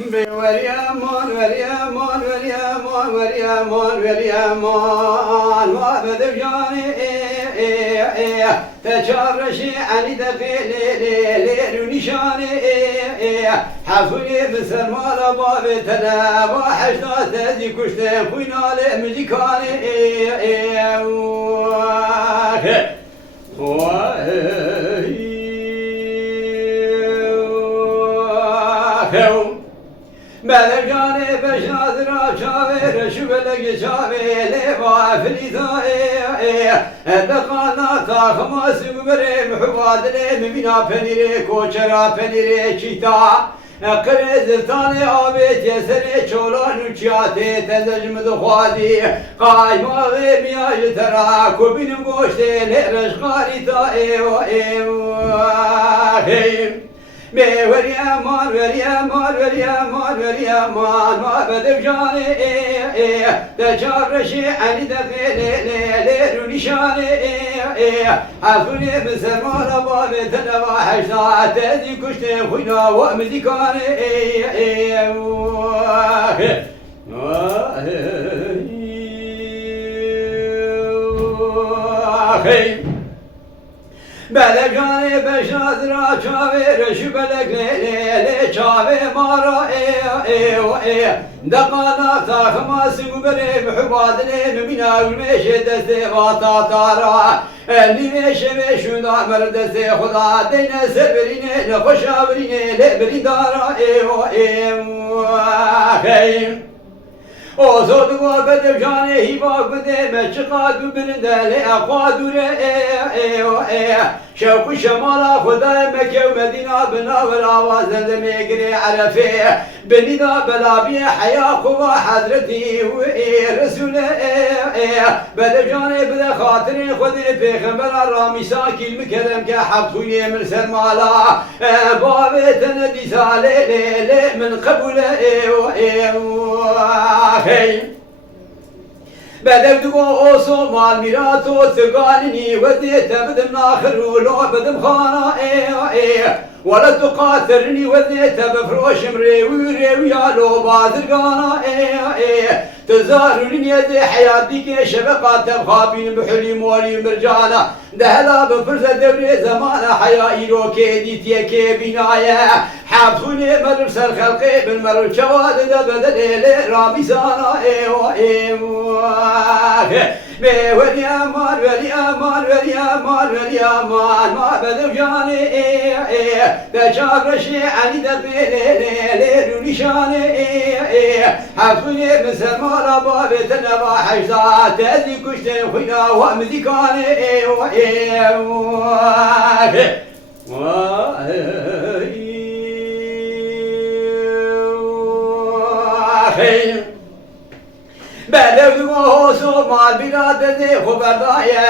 Veryaman, veryaman, veryaman, veryaman, veryaman. Ma bedev yani teçarreşi ani de geleleri nişani hafuni müselmana babi telava haşta tezi kuşte kuynale müzikani Bedev yani beşnadıra çave şübele geçave leva filiza Edekana takması mübere mühüvadile mümina penire koçera penire çita Kırızırtani abet yesene çolan uçyate tezecmi duhadi Kaymağı miyajı tera kubinim goştele reşgarita Veryaman, veryaman, veryaman, veryaman Ma bedev cani teçarreşi ani de geleleri nişani hafuni müselmana babi televa haşta tezi kuşte huyna ve müzikani Bedev cani beşnadıra çave şübelek lele çave mara Dekana takması mübere mühübadile mümina ülmeşe deste vata tara Nimeşe ve şunda merdeste huda deyne serverine le hoşaverine le berindara O zodu bedev cani hivak bede meçıkadu birinde le akadure Şevku şemala Huda Mekke ve Medina bina ve avazende megri arefe Beni da belabiye haya kuva hadreti ve Resulü Bedev cani bede hatiri khudi peygamber ramisa kilmi kerem ke habsuni emir sermala Babetene disale le min kabule Bedev dugo oso mal mirato ثقانني وديت بدم ناخر ولو بدم خانا ولا تقاتلني وديت بفروش مريوي يا لو بادرقانا تزارني يدي حياتك شبقات تبخابين بحلي مولي مرجانا دهلا بفرزة دوري زمان حيائي لو كيدي تيكي بنايا حابخوني مدرس الخلقي بالمرو شواد بدل رامسانا Veryaman, veryaman, veryaman, veryaman Ma bedev cani teçarreşi ani de geleleri nişani hafuni müselmana babi televa haşta tezi kuşte huyna ve müzikani Bedev dugo mal biradede huberdaye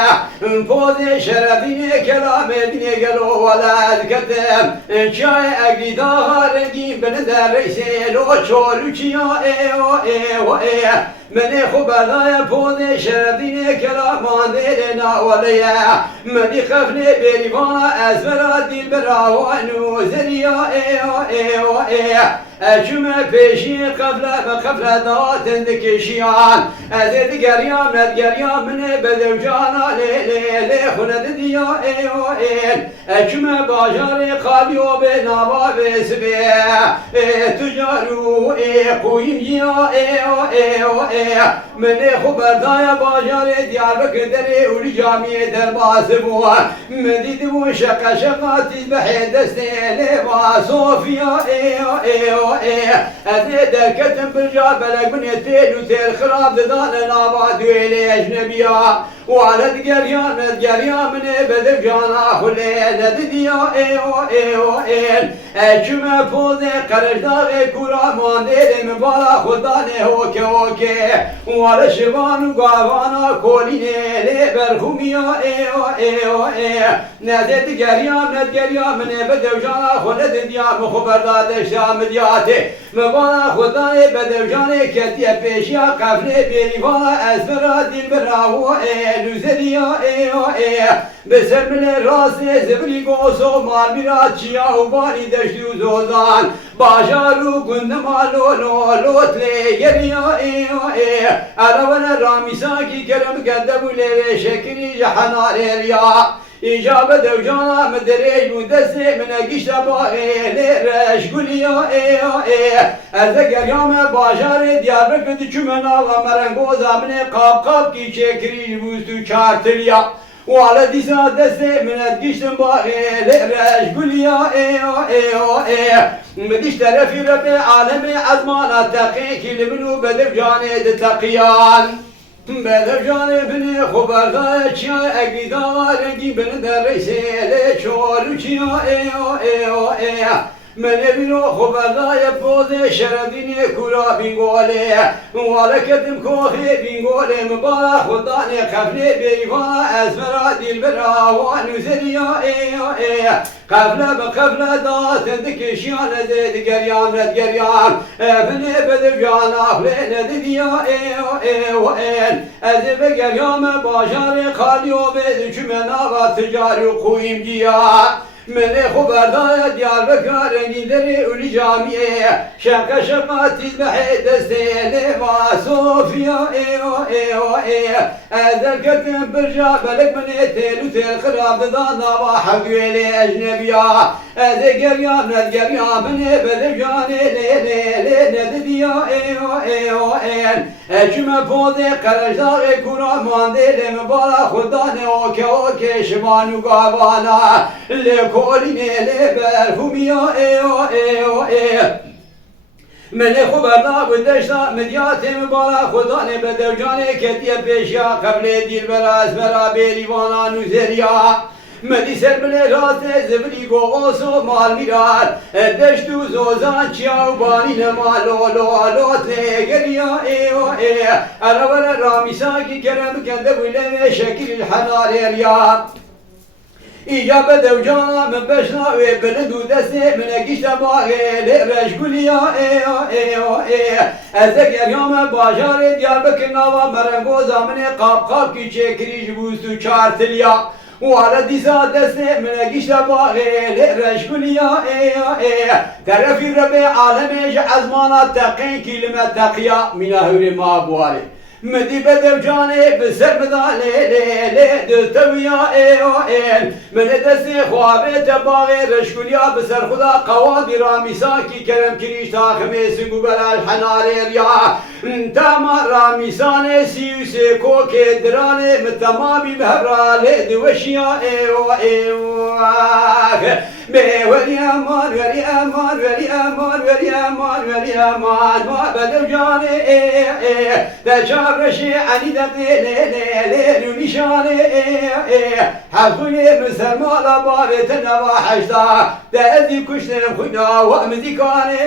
Poze şerefine kelam edine gelo velad ketem Çay egli daha rengi beni derreyse lo çoluçya Meni huberdaye poze şerefine kelam andele navaleye Meni khafne berivana ezvera dilbera vanu zeriya Eçüme peşi kafle dağıtındı keşiyan Ezedi geryam net geryam ne bedev cana le hunedi diya Eçüme bajari kalyo be nava besbe Tücaru kuyum ya Mene huberdaya bajari Diyarbakır'dere uli camiye derbası bu Medidi bu şaka şakati behe destele va Sofya Eze derketim birca belek min yetel utel khirab didane nabad üyle ecnebiya وعلى الجريان الجريان من بدر جانا خلي نديا اجمع فوزي قرجداغ كورا ماندل مبالا خدانه هوكي وعلى شبان قوانا كولينه لبرخوميا نديت جريان من بدر جانا خلي نديا مخبرداد شام دياته مبالا خدانه بدر جانا كتي پیشیا قفله بیریوانا ازمرا دل براو نوزریا بسر من راس زبری گوسو مال میراچیا و بانی دشت و زوزان باجارو گند مالو لوت لگریا علاوه رامیساکی کرم کدبو لی شکری جحنار ریا إجابة دوجانا مدري ودس من أجيش باغي لرش قوليا أذكر يوم باجار ديار بكت شمنا ومرنجوزا من قاب كي شكري بوستو شارتليا وعلى ديسا دس من أجيش باغي لرش قوليا مديش ترفي ربي عالمي عزمانا تقي كل منو بدوجاني تقيان بدر جانبني خبردار چیا اگیدار رنگی بن در رسیله چالو چیا من بینو خبردار پوز شرفینی کورا بینگوله والکتم کوخی بینگوله مبارا خدانی قبل بیوان ازمرا دیل برا وانو زریا قبل بقبل دات دکشیان زد گریان رد گریان بنی بدر جان اخلی ندیدیا از بگریام باجار خالی و بد چمنا و تجاری و خویم گیا من خبردار ديار بكر رنگیندری اولی جامعه شقه تیز بحید دسته ما صوفیا ازل کتن برجا بلک من تیلو تیل خراب دانا و حقویل اجنبیا از گریام ند گریام من بدر جانه نددیا چم پوزه قرشداغ کورا مانده لمبالا خدانه اوکه شمانو گاوانا لکولینه لبرفومیا من خبرنا بودشتا مدیات مبارا خدانه بدوجانه کتیه پیشیا قبل دیل براز برا بیریوانا نوزریا مدی سر بله راست زبری گو اوسو مال میراد دشتو زوزان چیا و بانی نمالو لوت لگریا علاوه رامیساکی کرم کنده بوله شکل الحنار ریا إجابة دوجانا من بشنا وبلد ودسي من أجيش باغي لرش قوليا أذكر يوم باجار ديار بكرنا ومرنجوزا من قاب كي شكري جبوستو شارتليا وعلى ديسا دسي من أجيش باغي لرش قوليا ترفي ربي عالمي عزمانا تقين كلمة تقيا من أهل ما بوالي مدي بدر جاني بسر بدالي دستويا من دسي خوابي تباغي رشكوليا بسر خدا قوادي راميساكي كرم كريش تاخمي سنقو بلا الحنارير تاما راميساني سيوسي كوكي دراني متمامي بهرالي دوشيا ولي امان ولي امان ولي امان ولي امان ولي امان ما بدر جاني تشارشي عني دقيلي ونشاني حفظوني مسلمان بابت نواحشتا تأذي كشتن خنا وأمدي كاني